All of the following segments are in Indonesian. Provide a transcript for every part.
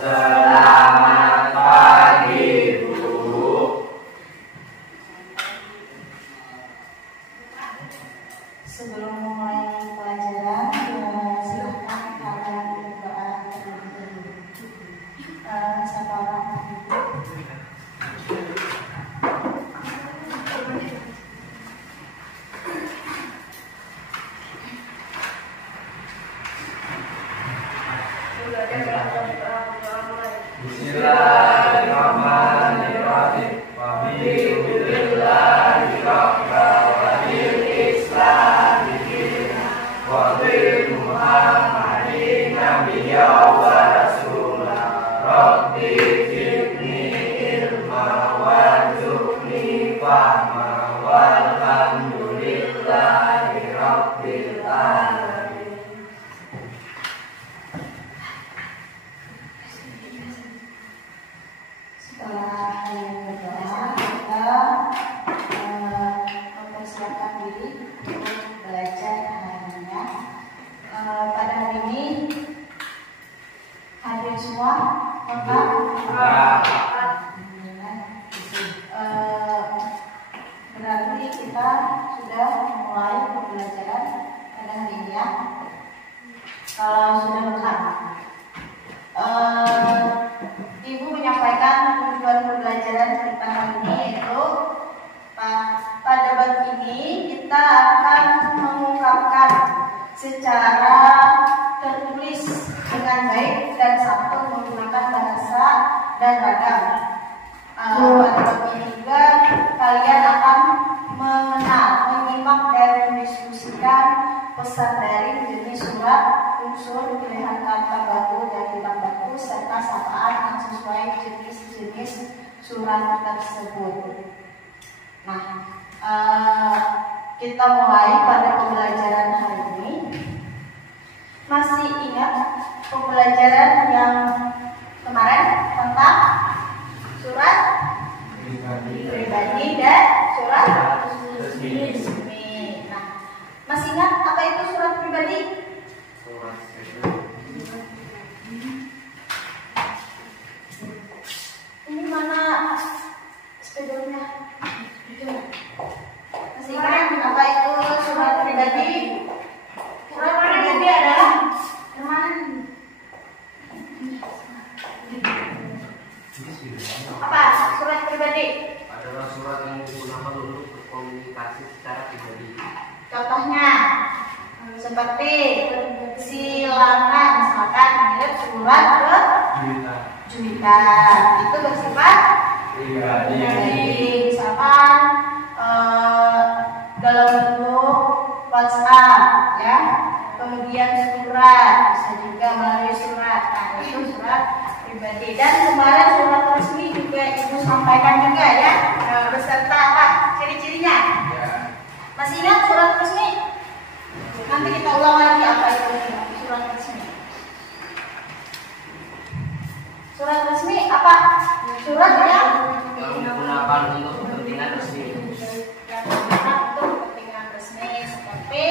Selamat pagi, Bu. Sebelum memulai pelajaran, silakan kalian berdoa terlebih dahulu. Satu orang. Bismillahirrahmanirrahim. Wabillahi rabbil Islam wa bi Muhammadin nabiyya wa rasulah. Rabbi zidni ilma warzuqni fahma walhamdulillahi rabbil alamin. Setelah kalian berdoa, kita mempersiapkan diri untuk belajar hari ini. Pada hari ini hadir semua, lengkap? Berarti kita sudah mulai pembelajaran pada hari ini ya. Kalau sudah lengkap, Ibu menyampaikan tujuan pembelajaran kita hari ini, yaitu pada bab ini kita akan mengungkapkan secara tertulis dengan baik dan santun menggunakan bahasa dan ragam. Pada bab ini juga kalian akan mengenal, menyimak dan mendiskusikan pesan dari jenis surat, unsur, pilihan kata baku dan timbang baku serta sapaan yang sesuai jenis-jenis surat tersebut. Nah, kita mulai pada pembelajaran hari ini. Masih ingat pembelajaran yang kemarin tentang surat pribadi dan surat resmi. Nah, masih ingat apa itu surat pribadi? Ini mana sepedanya? Masih ingat apa itu surat pribadi? Surat pribadi adalah yang mana? Apa surat pribadi? Adalah surat yang digunakan untuk berkomunikasi secara pribadi. Contohnya seperti silakan, misalkan mirip surat ke juwita, itu bersifat pribadi. Misalkan dalam bentuk WhatsApp ya, kemudian surat, bisa juga melalui surat. Nah, itu surat pribadi. Dan kemarin surat resmi juga Ibu sampaikan juga ya, beserta apa ciri-cirinya. Masih ingat surat resmi? Nanti kita ulang lagi apa itu surat resmi. Surat resmi apa? Surat yang digunakan untuk kepentingan resmi. Yang digunakan untuk kepentingan resmi, seperti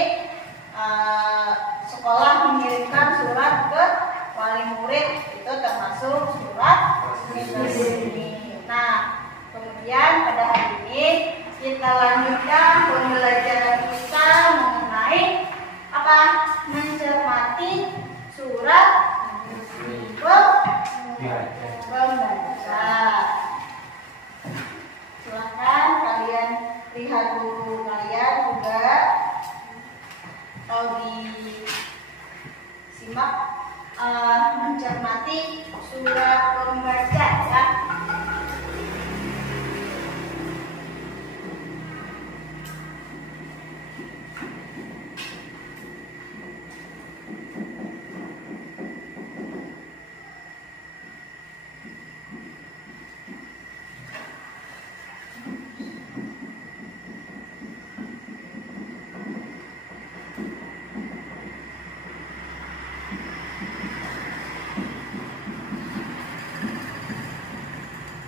sekolah mengirimkan surat ke wali murid, itu termasuk surat resmi. Nah, kemudian pada hari ini kita lanjutkan pembelajaran kita mengenai apa? Mencermati surat pembaca. Silahkan kalian lihat buku kalian juga, atau disimak mencermati surat pembaca ya.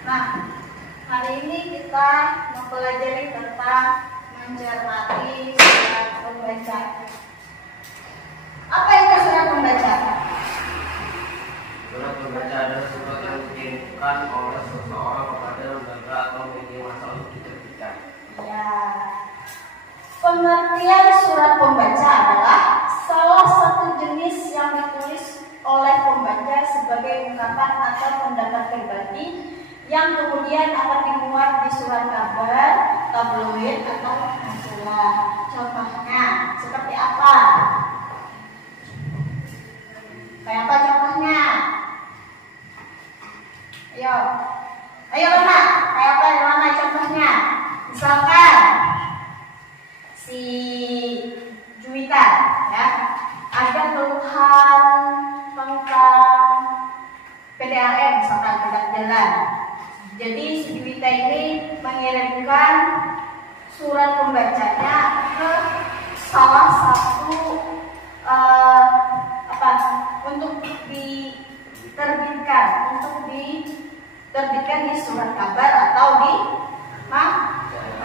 Nah, hari ini kita mempelajari tentang mencermati surat pembaca. Apa itu surat pembaca? Surat pembaca adalah surat yang dikirimkan oleh seseorang kepada lembaga atau media massa untuk diterbitkan. Ya. Pengertian surat pembaca adalah salah satu jenis yang ditulis oleh pembaca sebagai ungkapan atau pendapat pribadi yang kemudian akan dimuat di surat kabar, tabloid atau majalah. Contohnya seperti apa? Kayak apa contohnya? Ayo Lana, kayak apa Lana contohnya? Misalkan si Juwita, ya, ada keluhan tentang PDAM, misalkan tidak jalan. Jadi si Juwita ini mengirimkan surat pembacanya ke salah satu untuk diterbitkan di surat kabar atau di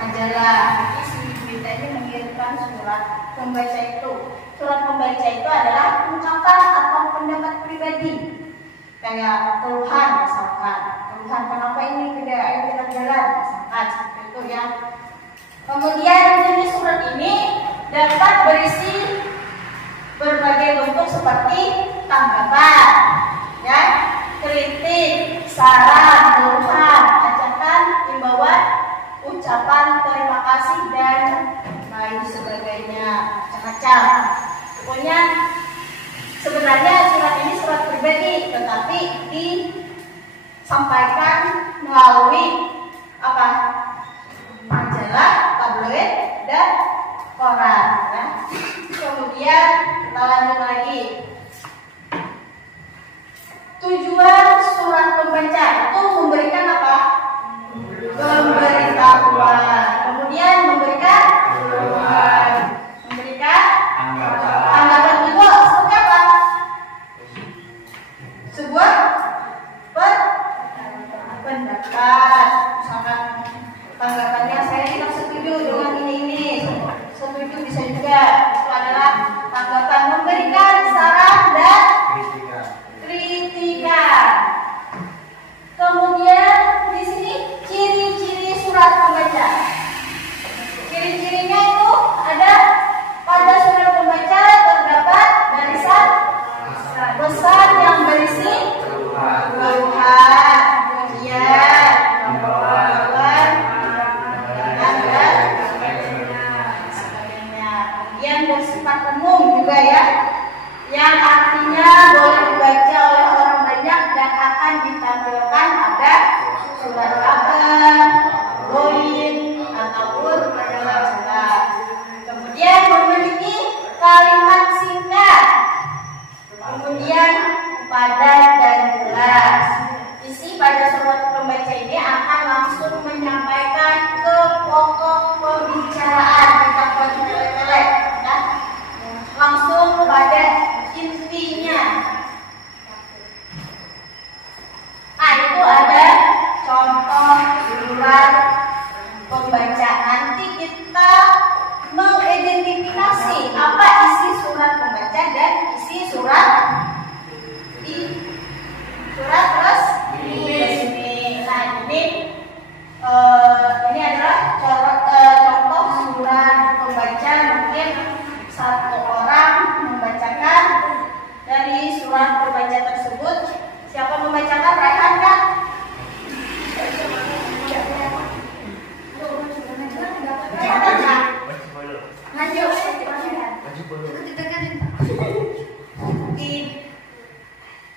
majalah. Jadi si Juwita ini mengirimkan surat pembaca itu. Surat pembaca itu adalah ungkapan atau pendapat pribadi, kayak keluhan misalkan, keluhan kenapa ini tidak jalan misalkan seperti itu ya. Kemudian jenis surat ini dapat berisi berbagai bentuk seperti tanggapan, ya, kritik, saran, keluhan, ajakan, himbauan, ucapan terima kasih dan lain sebagainya, macam-macam. Pokoknya sebenarnya surat ini surat pribadi, tetapi disampaikan melalui majalah, tabloid dan koran. Ya. Kemudian kita lanjut lagi. Tujuan surat pembaca itu memberikan apa? Pemberitahuan. Kemudian memberikan tanggapan juga seperti apa? Sebuah pendapat. Misalkan tanggapannya saya tidak setuju dengan ini. Setuju bisa juga. Itu adalah tanggapan, memberikan saran dan kritikan. Kemudian di sini ciri-ciri surat pembaca. Ciri-cirinya itu ada pada surat pembaca terdapat barisan pesan yang berisi keluhan, kemudian himbauan dan sebagainya. Kemudian bersifat umum juga ya, yang artinya boleh dibaca oleh orang banyak dan akan ditampilkan pada surat kabar, tabloid ataupun majalah. Kemudian memiliki kalimat singkat, kemudian padat dan jelas. Isi pada surat pembaca ini akan langsung menyampaikan ke pokok pembicaraan, kita buat tele-tele, ya. Langsung pada intinya. Nah, itu ada contoh surat pembaca. Nanti kita mengidentifikasi apa isi surat pembaca dan isi surat resmi. Nah, ini adalah contoh surat pembaca. Mungkin satu orang membacakan dari surat pembaca tersebut. Siapa membacakan? Raihan kan?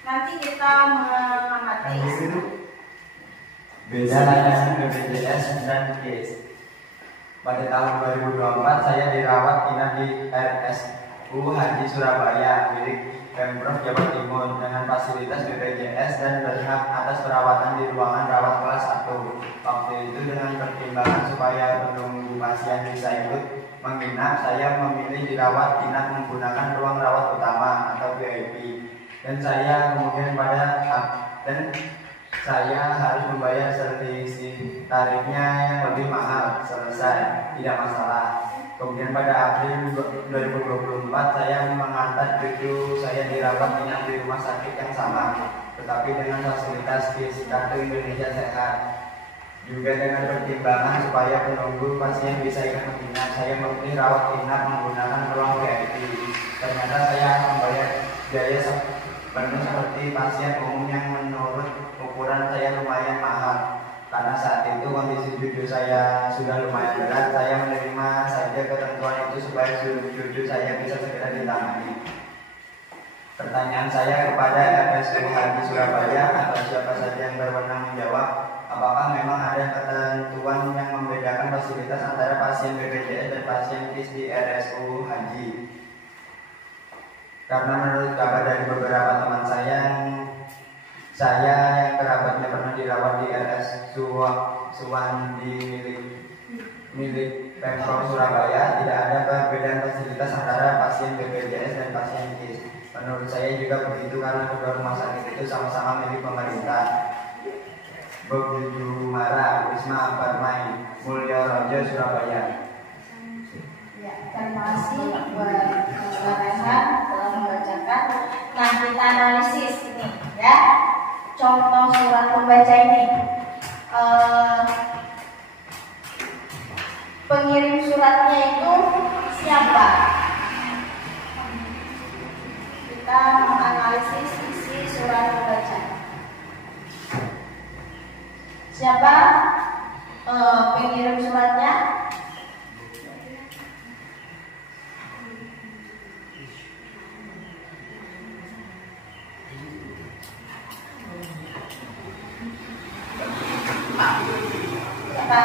Nanti kita mengamati beda layanan BPJS dan KIS. Pada tahun 2024 saya dirawat inap di RSU Haji Surabaya milik Pemprov Jawa Timur dengan fasilitas BPJS dan berhak atas perawatan di ruangan rawat kelas 1. Waktu itu dengan pertimbangan supaya menunggu pasien bisa ikut menginap, saya memilih dirawat inap menggunakan ruang rawat utama atau VIP. Dan saya kemudian saya harus membayar selisih tarifnya yang lebih mahal. Selesai, tidak masalah. Kemudian pada April 2024 saya mengantar cucu saya dirawat inap di rumah sakit yang sama, tetapi dengan fasilitas KIS Kartu Indonesia Sehat. Juga dengan pertimbangan supaya penunggu pasien bisa ikut menginap, saya memilih rawat inap menggunakan ruang VIP. Ternyata saya membayar biaya penuh seperti pasien umum yang menurut ukuran saya lumayan mahal. Karena saat itu kondisi cucu saya sudah lumayan berat, saya menerima saja ketentuan itu supaya cucu saya bisa segera ditangani. Pertanyaan saya kepada RSUD Haji Surabaya atau siapa saja yang berwenang menjawab, apakah memang ada ketentuan yang membedakan fasilitas antara pasien BPJS dan pasien KIS di RSU Haji? Karena menurut kabar dari beberapa teman saya yang kerabatnya pernah dirawat di RS Suwandi milik Pemprov Surabaya, tidak ada perbedaan fasilitas antara pasien BPJS dan pasien KIS. Menurut saya juga begitu karena kedua rumah sakit itu sama-sama milik pemerintah. Begitu Mara, Wisma Barmai, Mulyo Rojo, Surabaya. Ya, terima kasih buat Pak Rehan telah membacakan. Nah, kita analisis ini ya. Contoh surat pembaca ini, pengirim suratnya itu siapa? Kita menganalisis isi surat pembaca. Siapa pengirim suratnya? Siapa?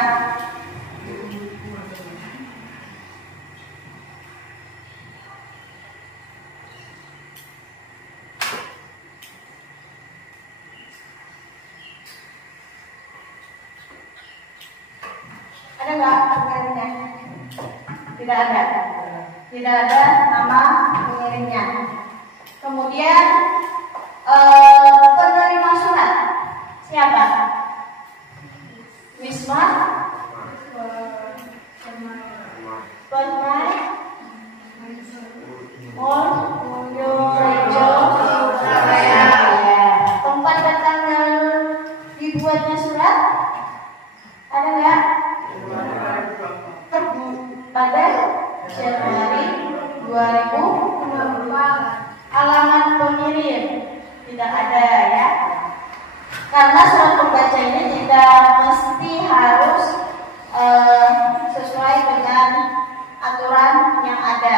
Ada nggak pengirimnya? Tidak ada. Tidak ada nama pengirimnya. Kemudian penerima surat siapa? Wisma Barmai Mulyo Rejo Surabaya. Tempat datang dan dibuatnya surat ada nggak? Pada Januari 2024. Alamat pengirim tidak ada ya. Karena surat pembaca ini tidak mesti harus sesuai dengan aturan yang ada.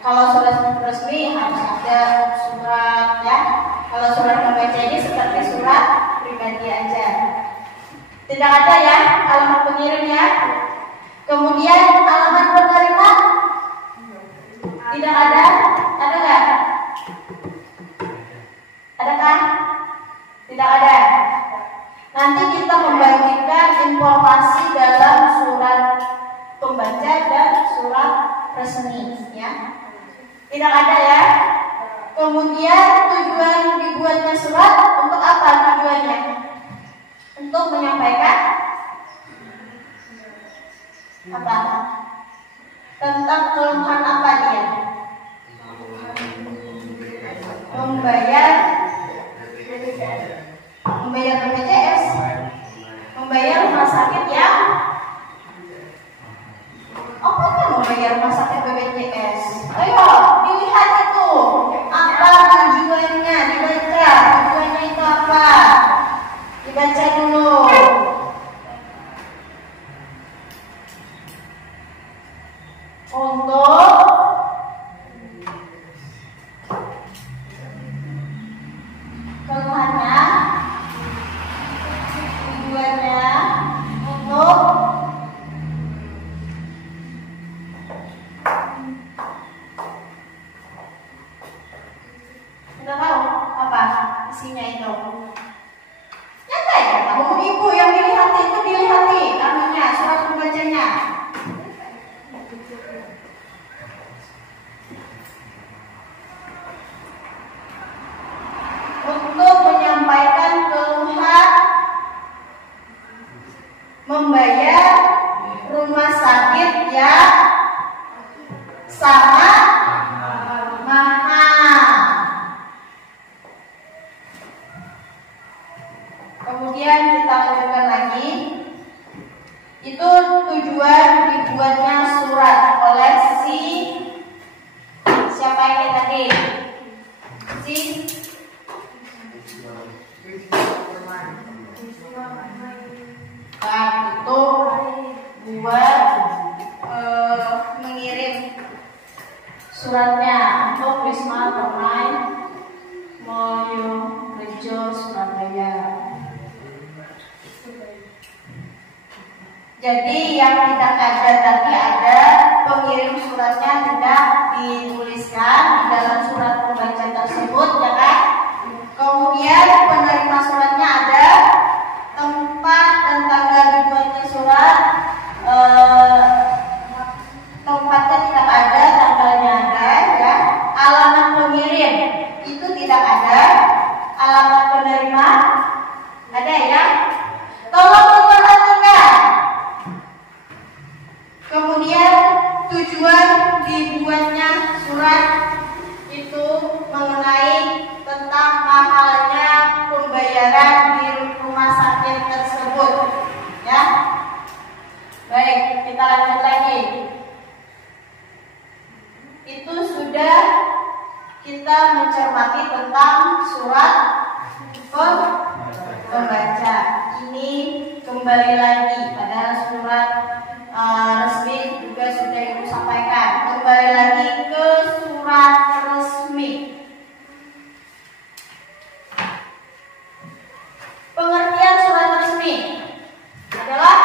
Kalau surat resmi harus ada surat ya. Kalau surat pembaca ini seperti surat pribadi aja. Tidak ada ya alamat pengirimnya. Kemudian alamat penerima tidak ada. Ada nggak? Adakah? Tidak ada. Nanti kita membagikan informasi dalam surat pembaca dan surat resmi ya. Tidak ada ya. Kemudian tujuan dibuatnya surat untuk apa tujuannya? Untuk menyampaikan apa? Tentang keluhan apa dia? Membayar BPJS, membayar rumah sakit yang apa yang membayar rumah sakit BPJS? Ayo dilihat itu apa tujuannya, dibaca tujuannya itu apa? Dibaca dulu. Untuk keluhannya, tujuannya untuk udah tahu apa isinya itu? Nyata ya, kamu ibu yang pilih hati itu pilih hati, namanya surat pembacanya. Untuk menyampaikan keluhan membayar rumah sakit yang sangat mahal. Kemudian kita lanjutkan lagi. Itu tujuan dibuatnya surat oleh siapa ini tadi? Nah, itu buat mengirim suratnya untuk Wisma Permai Mulyo Rejo Surabaya. Jadi yang tidak ada tadi ada pengirim suratnya tidak dituliskan di dalam surat pembaca tersebut, ya kan? Kemudian penerima suratnya ada tempat dan tanggal dibuatnya surat, tempatnya tidak ada, tanggalnya ada, ya. Alamat pengirim itu tidak ada, alamat penerima ada, ya. Tolong diperhatikan. Kemudian tujuan dibuatnya surat itu mengenai tentang mahalnya pembayaran di rumah sakit tersebut, ya. Baik, kita lanjut lagi. Itu sudah kita mencermati tentang surat pembaca. Ini kembali lagi pada surat resmi juga sudah Ibu sampaikan. Kembali lagi ke surat resmi. Pengertian surat resmi adalah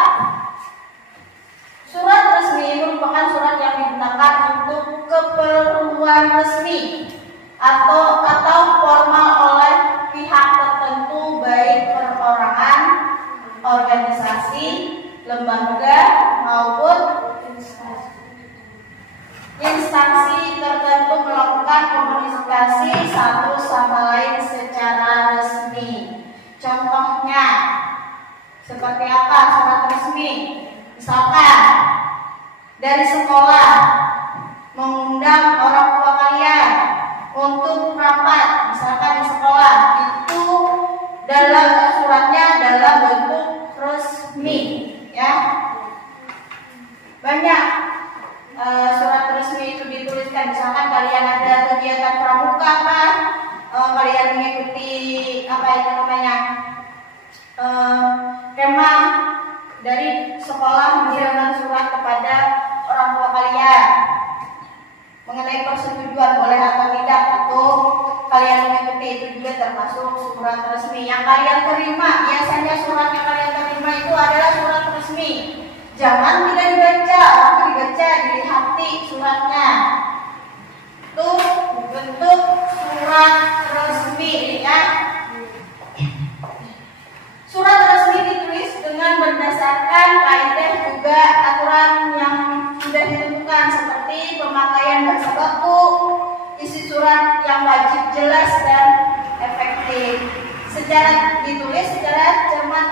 surat resmi merupakan surat yang digunakan untuk keperluan resmi atau formal oleh pihak tertentu, baik perorangan, organisasi, lembaga maupun instansi tertentu melakukan komunikasi satu sama lain secara resmi. Contohnya seperti apa surat resmi? Misalkan dari sekolah mengundang orang tua kalian untuk rapat, misalkan di sekolah, itu dalam suratnya dalam bentuk resmi, ya. Banyak surat resmi itu dituliskan, misalkan kalian ada kegiatan pramuka kan, kalian mengikuti apa itu namanya kemah, dari sekolah mengirimkan surat kepada orang tua kalian mengenai persetujuan boleh atau tidak untuk kalian mengikuti, itu juga termasuk surat resmi yang kalian terima. Biasanya surat yang kalian terima itu adalah surat resmi. Jangan tidak dibaca, waktu dibaca dihati suratnya. Itu bentuk surat resmi, ya. Surat resmi ditulis dengan berdasarkan kaidah juga aturan yang sudah ditentukan seperti pemakaian bahasa baku, isi surat yang wajib jelas dan efektif, ditulis secara cermat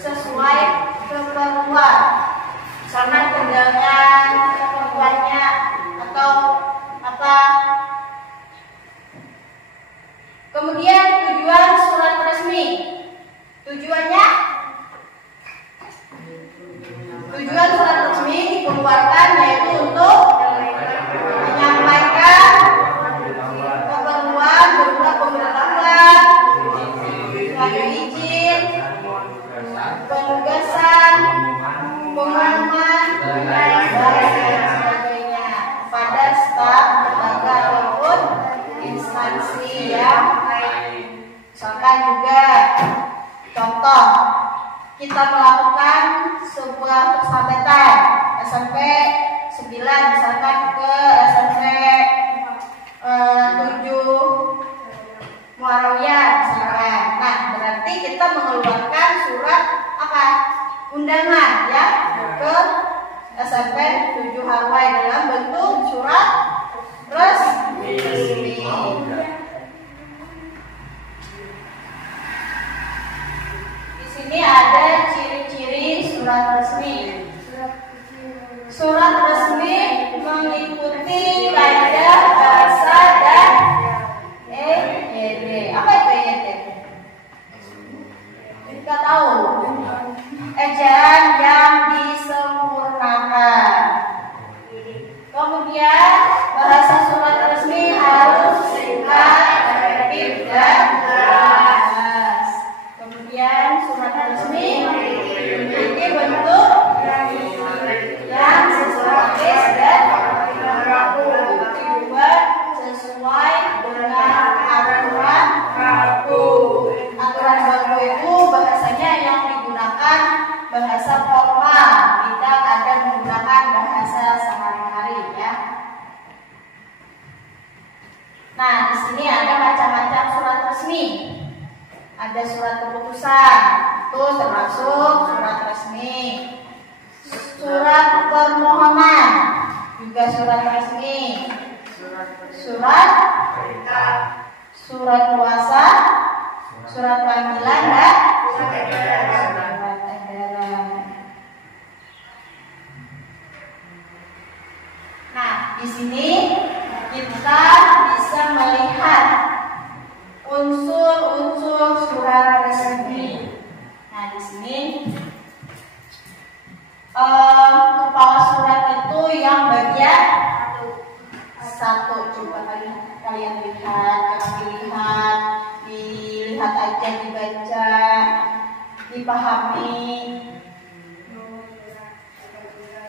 sesuai keperluan, misalkan undangan, keperluannya atau apa. Kemudian tujuan surat resmi. Tujuan surat resmi dikeluarkan yaitu untuk menyampaikan keperluan berupa pemberitahuan, izin, penugasan, pengumuman, dan sebagainya pada staf lembaga ataupun instansi yang lain. Misalkan juga contoh, kita melakukan sebuah persahabatan SMP 9 misalkan ke SMP 7 Muarawiyah misalkan. Nah, berarti kita mengeluarkan surat apa? Undangan, ya, ke SMP 7 Harway dalam bentuk surat resmi. Ini ada ciri-ciri surat resmi. Surat resmi mengikuti Kemudian bahasa surat resmi harus singkat, efektif, dan jelas. Kemudian surat resmi memiliki bentuk yang sistematis dan baku, dibuat sesuai dengan aturan baku. Aturan baku itu bahasanya yang digunakan bahasa formal, tidak ada menggunakan bahasa sehari-hari ya. Nah, di sini ada macam-macam surat resmi. Ada surat keputusan, itu termasuk surat resmi. Surat permohonan juga surat resmi. Surat perintah, surat kuasa, surat panggilan, dan surat edaran. Nah, di sini kita bisa melihat unsur-unsur surat resmi. Nah, di sini kepala surat itu yang bagian satu. Coba kalian lihat, dilihat aja, dibaca, dipahami.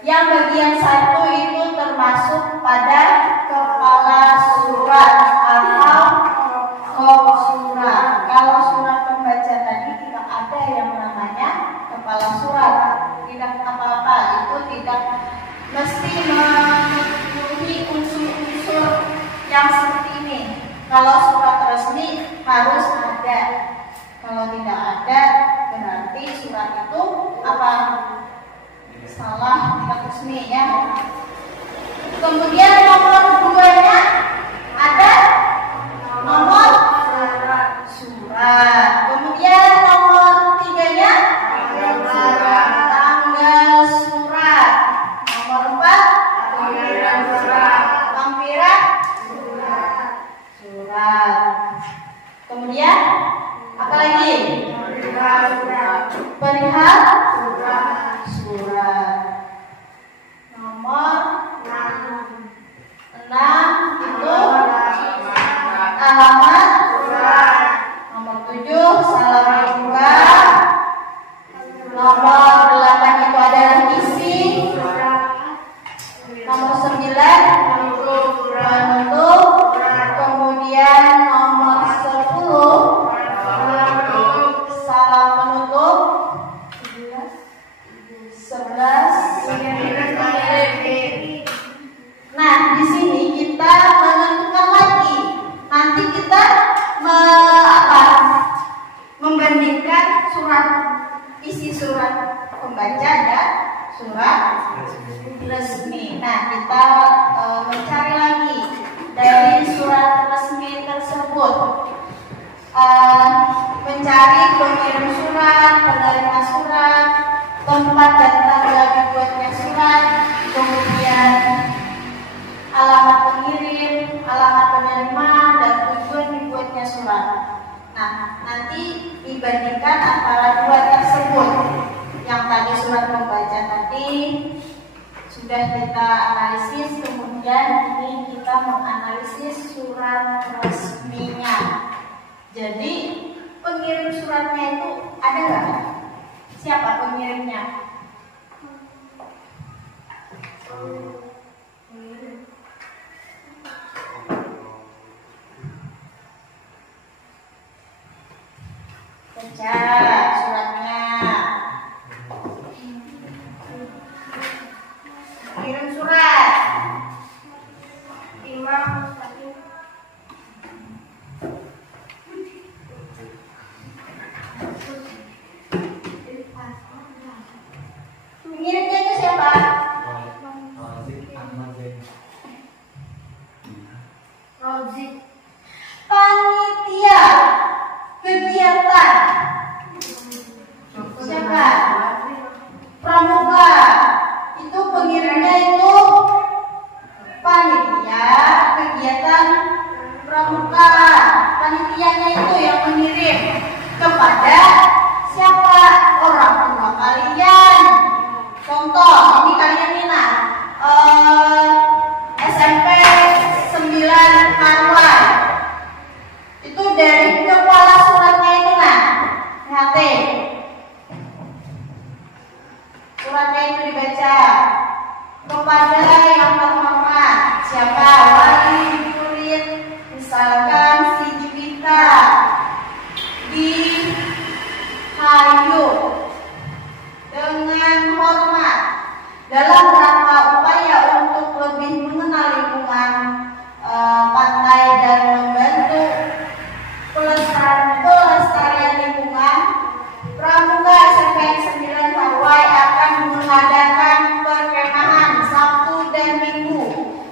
Yang bagian satu itu termasuk pada kepala surat atau kop surat. Kalau surat pembaca tadi tidak ada yang namanya kepala surat, tidak apa-apa, itu tidak mesti memenuhi unsur-unsur yang seperti ini. Kalau surat resmi harus ada. Kalau tidak ada, berarti surat itu apa? Salah, tidak resmi ya. Kemudian nomor 2-nya ada nomor surat. Kemudian nomor 3-nya tanggal surat. Nomor 4 lampiran surat. Kemudian apa lagi? Perihal surat. Nomor 6 itu alamat surat. Nomor 7 salam membuka. Nomor 8 itu adalah isi. Nomor 9 penutup. Kemudian nomor 10 salam penutup. 11 Nah, di sini kita menentukan lagi. Nanti kita membandingkan isi surat pembaca dan surat resmi. Nah, kita mencari lagi dari surat resmi tersebut. Mencari pengirim surat, penerima surat, tempat dan tanggal dibuatnya surat, kemudian alamat pengirim, alamat penerima, dan tujuan dibuatnya surat. Nah, nanti dibandingkan antara dua tersebut. Yang tadi surat membaca tadi sudah kita analisis, kemudian ini kita menganalisis surat resminya. Jadi pengirim suratnya itu ada nggak? Siapa pengirimnya? Baca suratnya. Kirim surat. Imam. Pengirimnya itu siapa?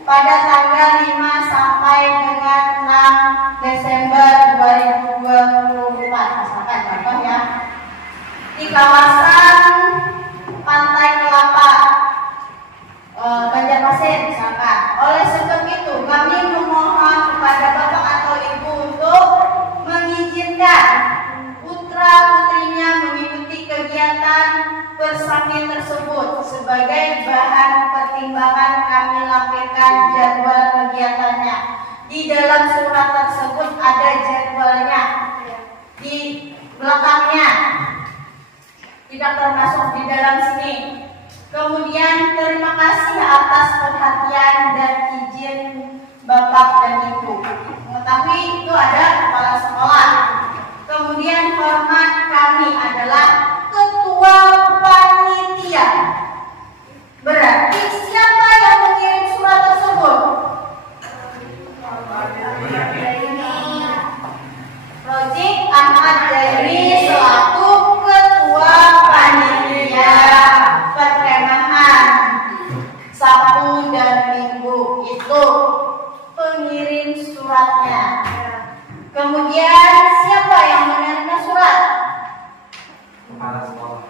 pada tanggal 5 sampai dengan 6 Desember 2024. Misalkan contoh ya, di kawasan Pantai Kelapa Banjarmasin misalkan. Oleh sebab itu kami memohon kepada Bapak atau Ibu untuk mengizinkan putra-putrinya mengikuti kegiatan bersambil tersebut. Sebagai bahan pertimbangan kami lampirkan jadwal kegiatannya. Di dalam surat tersebut ada jadwalnya di belakangnya, tidak termasuk di dalam sini. Kemudian terima kasih atas perhatian dan izin Bapak dan Ibu. Mengetahui itu ada kepala sekolah. Kemudian hormat kami adalah ketua panitia. Berarti siapa yang mengirim surat tersebut? Rojik Ahmad Jairi selaku ketua panitia perkemahan Sabtu dan Minggu itu pengirim suratnya. Kemudian siapa yang menerima surat? Kepala sekolah.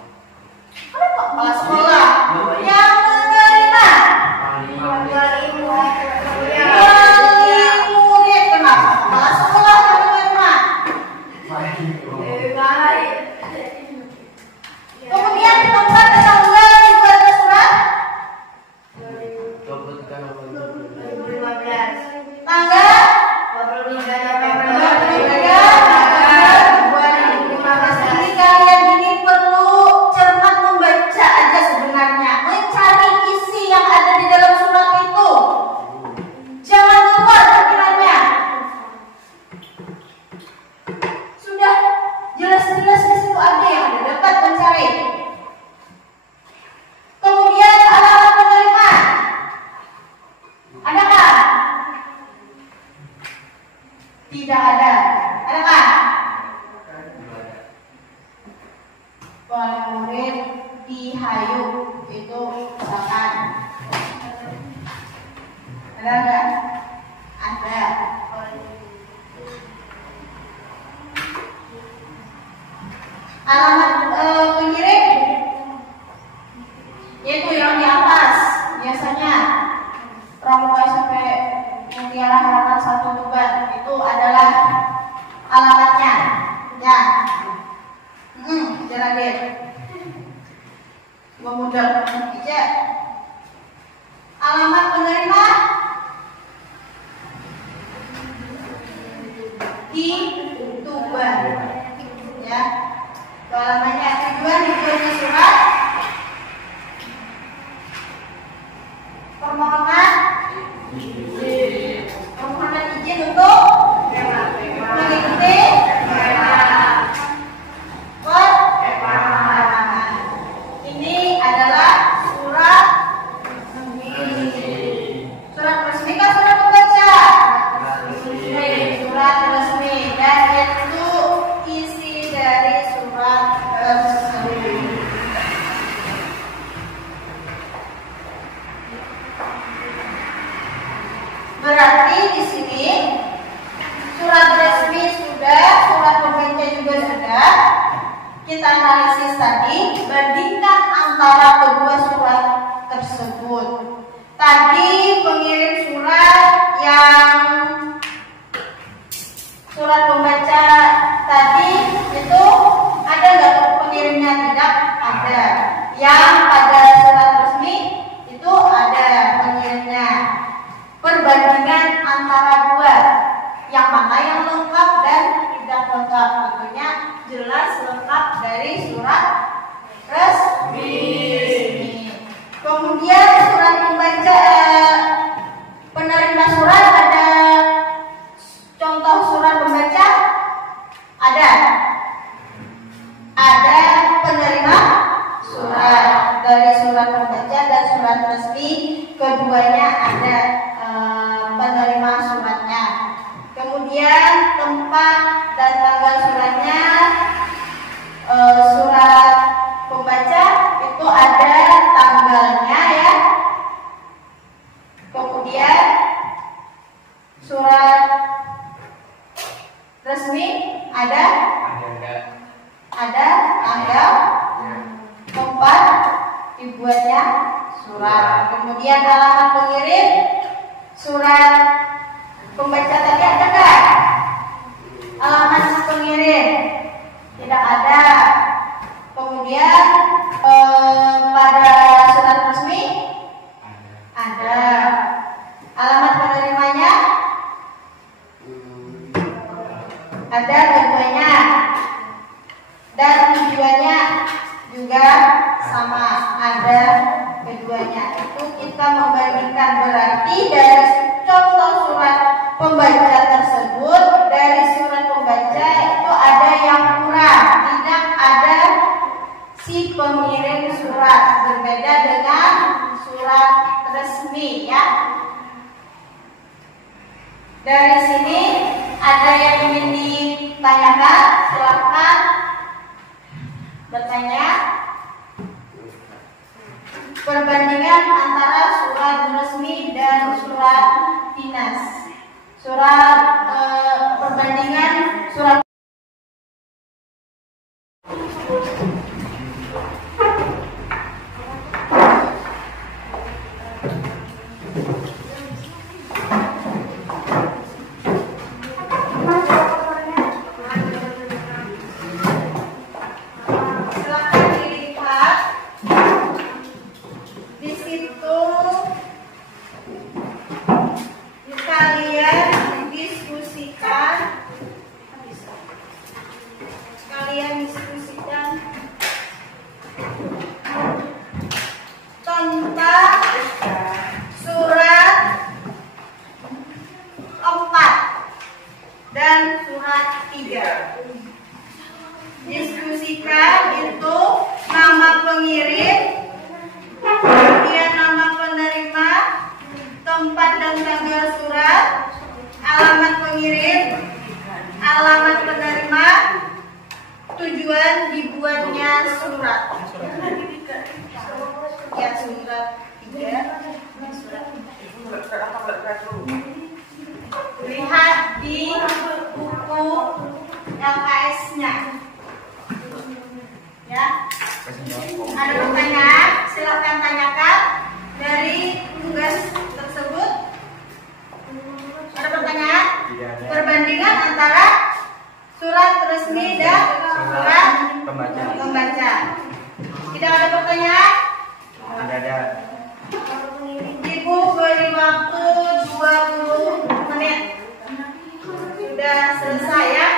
Kepala sekolah. Yang menerima murid. Kenapa kepala sekolah yang menerima? Kemudian di tempat tanggal dibuatnya surat tanggal 2015. Ini kalian ini perlu cermat membaca aja sebenarnya, mencari isi yang ada di dalam surat itu. Jangan keluar pikirannya. Sudah jelas-jelas di situ ada yang ada, dapat mencari. Kemudian alamat penerima adakah? Tidak ada. Adakah? Wali murid di Hayu itu misalkan ada nggak? Ada. Alamat pengirim yaitu yang di atas biasanya Pramuka SMP Mutiara Harapan 1 Tuban itu adalah alamatnya ya. Jalan deh gua modal aja. Alamat penerima di Tuban ya. Alamatnya tujuan dibuatnya surat permohonan izin untuk mengikuti perkemahan. Ini adalah surat resmi kan surat pembaca? Surat resmi dan itu isi dari surat tersebut. Berarti di sini surat resmi sudah, surat pembaca juga sudah. Kita analisis tadi, bandingkan antara kedua surat tersebut. Tadi pengirim surat yang surat pembaca tadi itu ada nggak pengirimnya? Tidak ada. Yang pada surat resmi itu ada pengirimnya. Perbandingan antara dua, yang mana yang lengkap dan tidak lengkap. Tentunya jelas lengkap dari surat resmi. Kemudian surat pembaca surat resmi ada enggak? ada tanggal tempat dibuatnya surat. Kemudian alamat pengirim surat pembaca tadi ada nggak? Alamat pengirim tidak ada. Kemudian pada surat resmi ada. Alamat penerimanya ada keduanya. Dan tujuannya juga sama, ada keduanya. Itu kita membandingkan, berarti dari contoh surat pembaca tersebut, dari surat pembaca itu ada yang kurang, tidak ada si pengirim surat, berbeda dengan surat resmi ya. Dari sini ada yang ingin ditanyakan, silakan bertanya. Perbandingan antara surat resmi dan surat dinas. Perbandingan surat tentang surat 4 dan surat 3. Diskusikan itu nama pengirim, kemudian nama penerima, tempat dan tanggal surat, alamat pengirim, alamat penerima, tujuan dibuatnya surat. Ya, surat 3. Lihat di buku LKS-nya. Ya. Ada pertanyaan? Silakan tanyakan dari tugas tersebut. Ada pertanyaan? Perbandingan antara surat resmi dan surat pembaca. Tidak ada pertanyaan? Tidak ada. Ibu beri waktu 20 menit. Sudah selesai ya?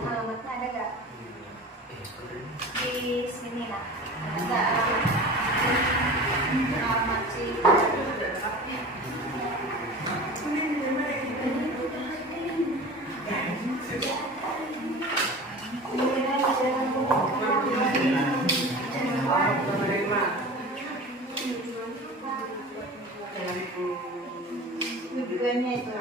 Alamatnya ada nggak? Di sini lah. Ada nggak alamat sih? Tujuannya itu.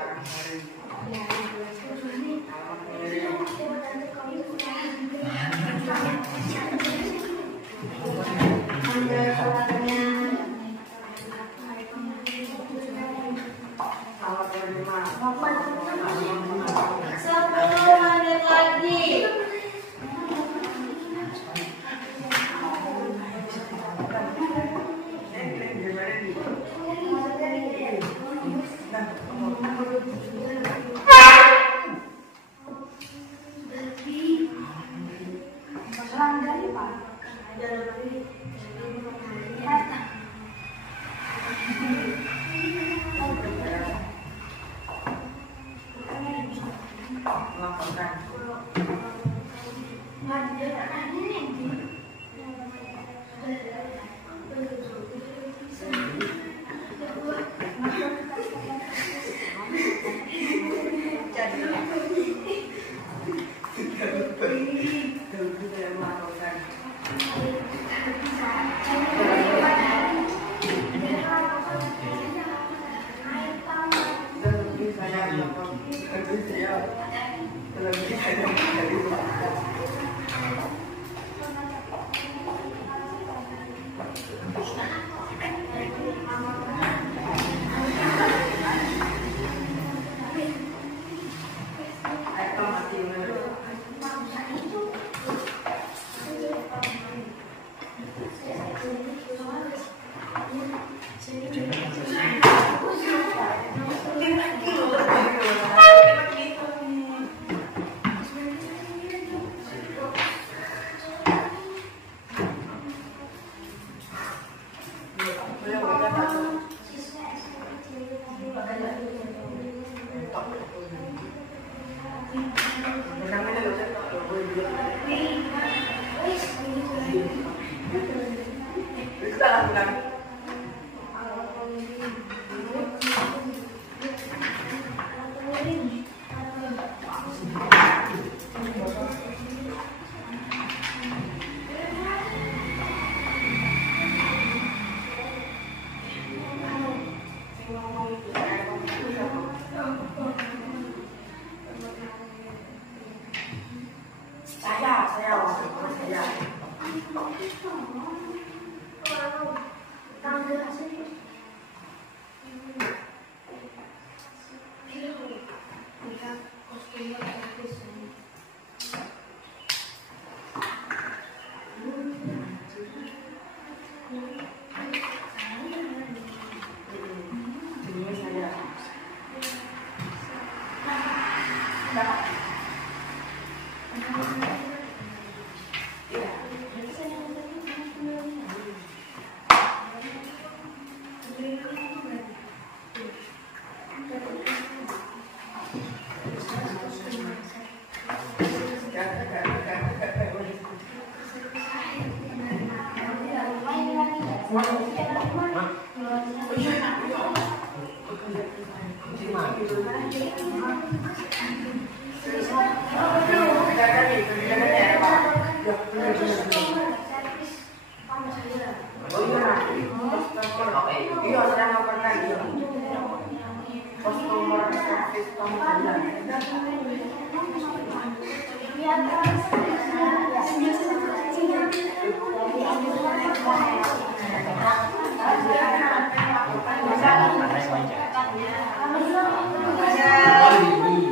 Ada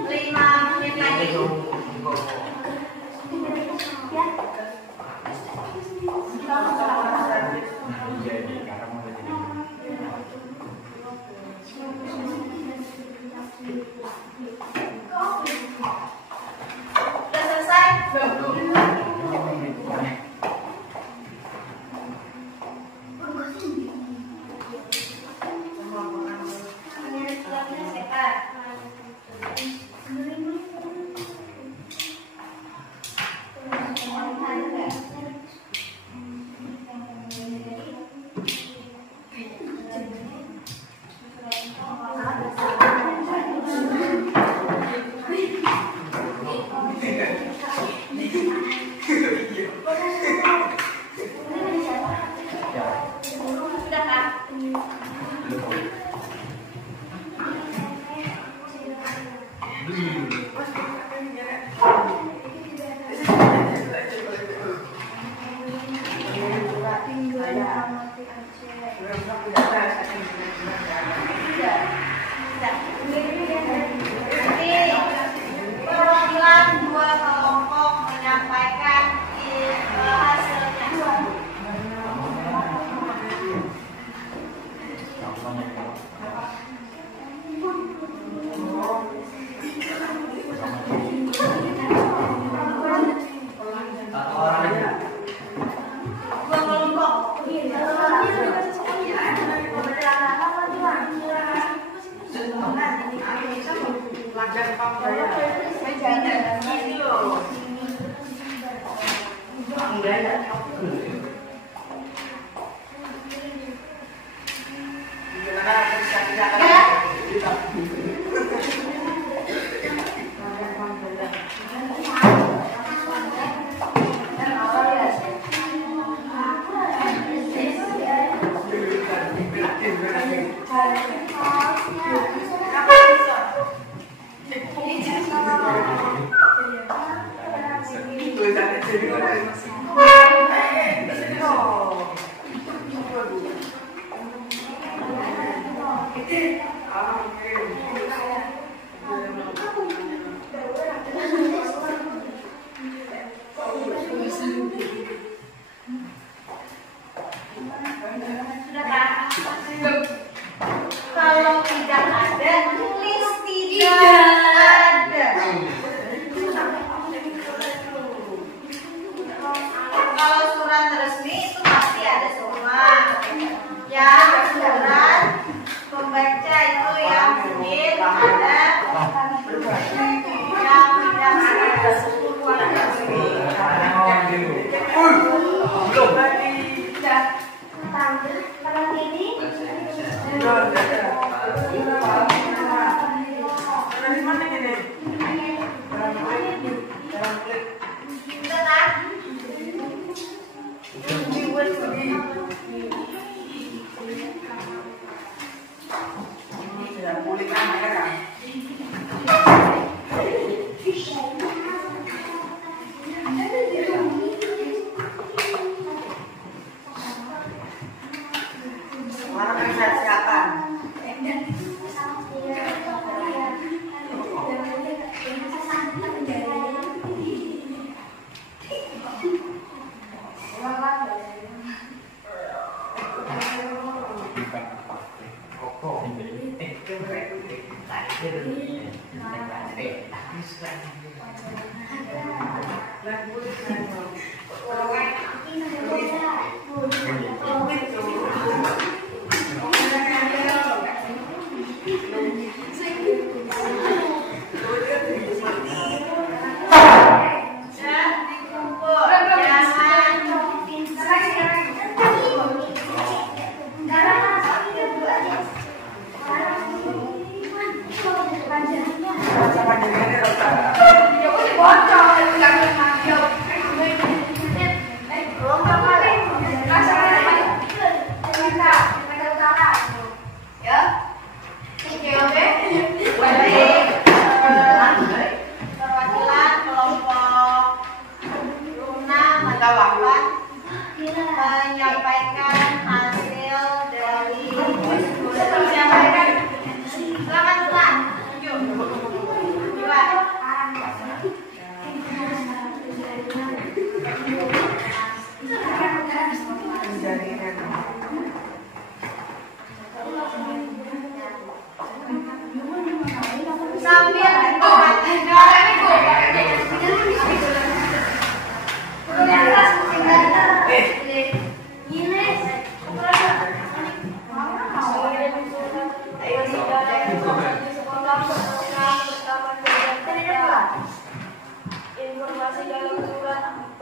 5 menit lagi. Sudah selesai? Sudah kan? Perwakilan dua kelompok menyampaikan hasilnya. Dua kelompok. Sudah kan? Kalau tidak ada, tulis tidak ada. Kalau surat resmi itu pasti ada semua. Yang surat pembaca itu yang mungkin ada, yang tidak ada. Ya, oke. sambil memperhatikan informasi dalam surat 4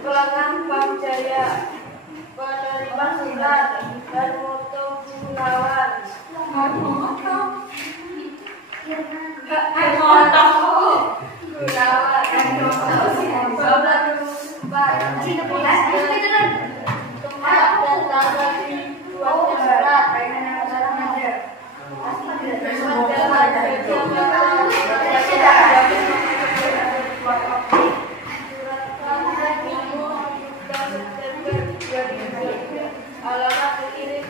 ulangan Pam Jaya, penerima surat dan moto Gunawan. Tempat dan tanggal dibuatnya surat. Alamat kirim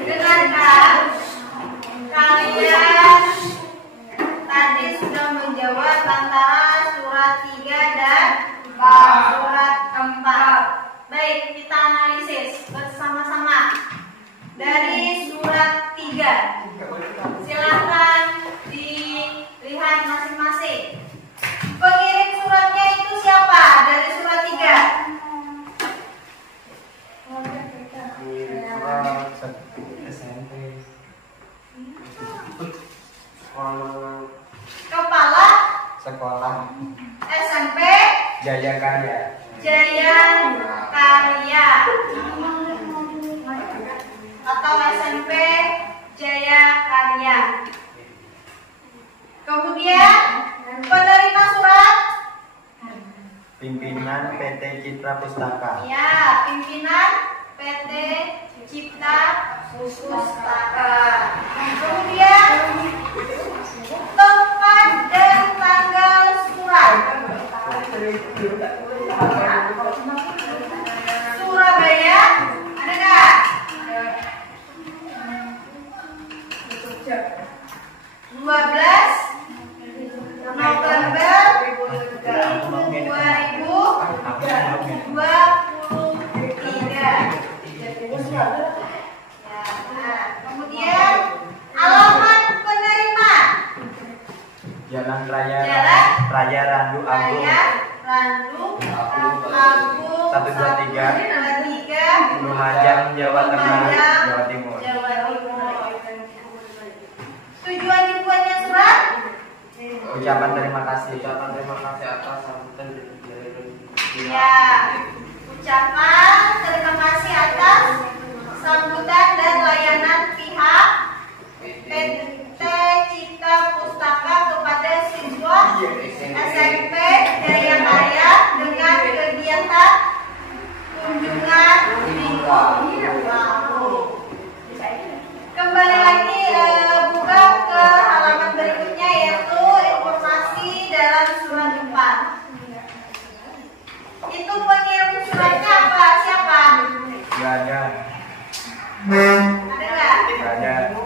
Dengarkan, kalian tadi sudah menjawab antara surat 3 dan surat 4. Baik, kita analisis bersama-sama. Dari surat 3, silahkan dilihat masing-masing. Pengirim suratnya itu siapa dari surat 3? SMP. Kepala Sekolah SMP Jaya Karya. Jaya Karya atau SMP Jaya Karya. Kemudian penerima surat, Pimpinan PT Citra Pustaka. ya, pimpinan PT Cipta Pustaka. Kemudian tempat dan tanggal surat, Surabaya, ada nggak? 12 November 2023. Nah, kemudian alamat penerima, Jalan Raya Jalan Raya Randu Agung, Raya Randu Agung 123 Lumajang, Jawa Tengah, Jawa Timur. Jawa Timur. Tujuan dibuatnya surat, Ucapan terima kasih. Ucapan terima kasih atas sambutan dari ya, ucapan terima kasih atas sambutan dan layanan pihak PT Cipta Pustaka kepada siswa SMP Jaya Karya dengan kegiatan kunjungan minggu lalu. Kembali lagi buka ke halaman berikutnya, yaitu informasi dalam surat 4. Itu pengirim suratnya apa? Siapa? Gak ada. Ada nggak? Gak ada.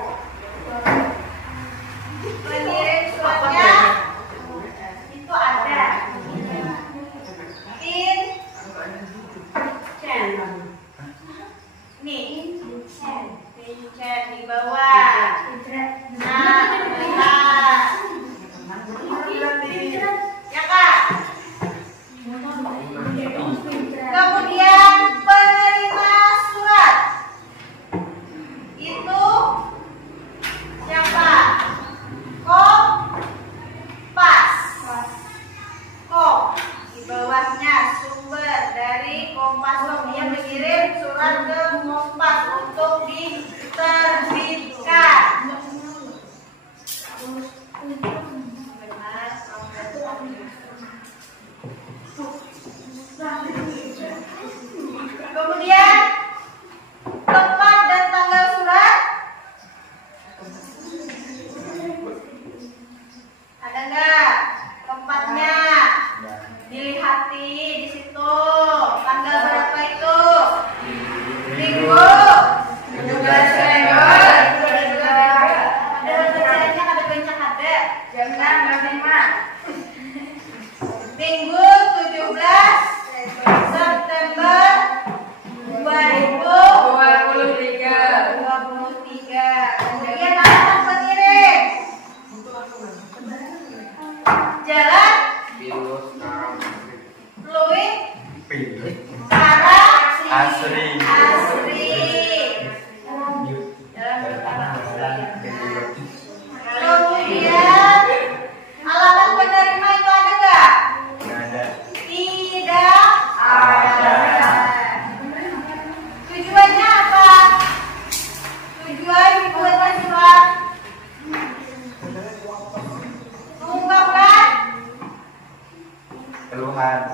keluhan.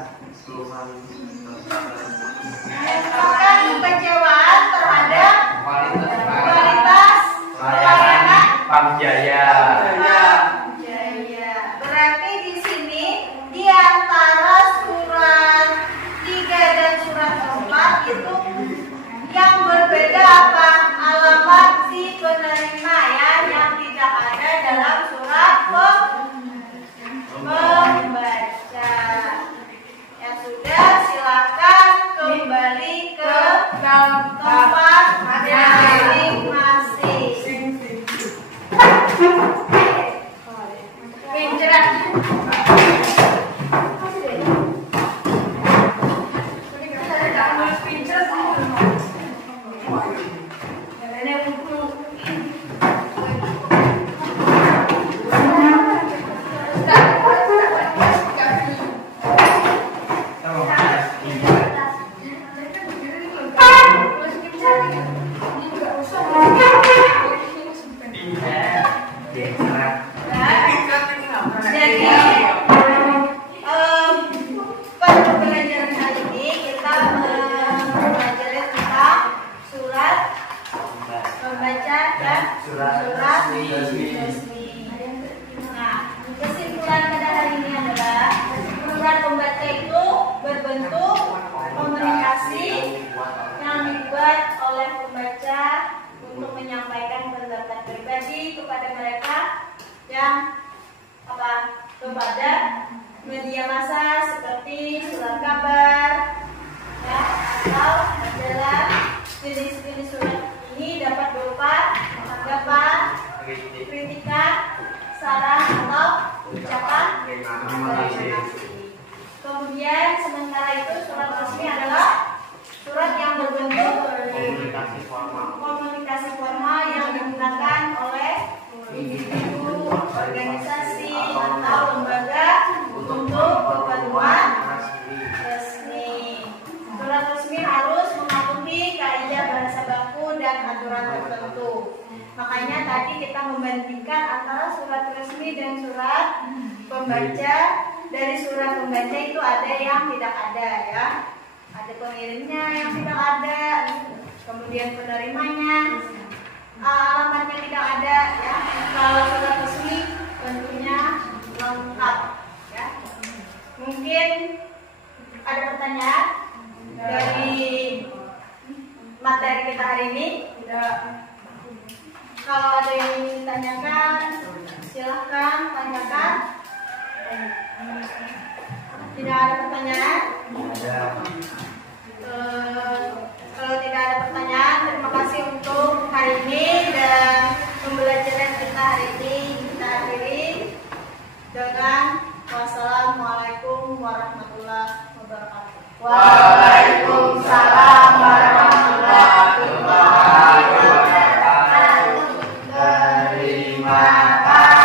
Menyatakan kekecewaan terhadap kualitas Layanan Pamjaya. Jaya. Berarti di sini di antara surat 3 dan surat 4 itu yang berbeda apa? Alamat si penerima ya, yang tidak ada dalam surat pembaca. Ya sudah, silakan kembali ke tempat masing-masing. Jadi pada pembelajaran kali ini kita mempelajari tentang surat membaca dan surat resmi. Nah, kesimpulan pada hari ini adalah surat membaca itu berbentuk komunikasi yang dibuat oleh pembaca untuk menyampaikan pendapat pribadi kepada mereka yang kepada media massa seperti surat kabar ya, atau majalah. Jenis-jenis surat ini dapat berupa tanggapan, kritikan, saran atau ucapan terima kasih. Kemudian sementara itu surat resmi adalah surat yang berbentuk komunikasi formal yang digunakan oleh individu, organisasi atau lembaga untuk keperluan resmi. Surat resmi harus mematuhi kaidah bahasa baku dan aturan tertentu. Makanya tadi kita membandingkan antara surat resmi dan surat pembaca. Dari surat pembaca itu ada yang tidak ada ya, ada pengirimnya yang tidak ada, kemudian penerimanya, alamatnya tidak ada ya. Kalau surat resmi tentunya lengkap ya. Mungkin ada pertanyaan dari materi kita hari ini? Tidak. Kalau ada yang ingin ditanyakan, silahkan tanyakan. Tidak ada pertanyaan? Kalau tidak ada pertanyaan, terima kasih untuk hari ini dan pembelajaran kita hari ini kita akhiri dengan wassalamualaikum warahmatullahi wabarakatuh. Waalaikumsalam warahmatullahi wabarakatuh. Terima kasih.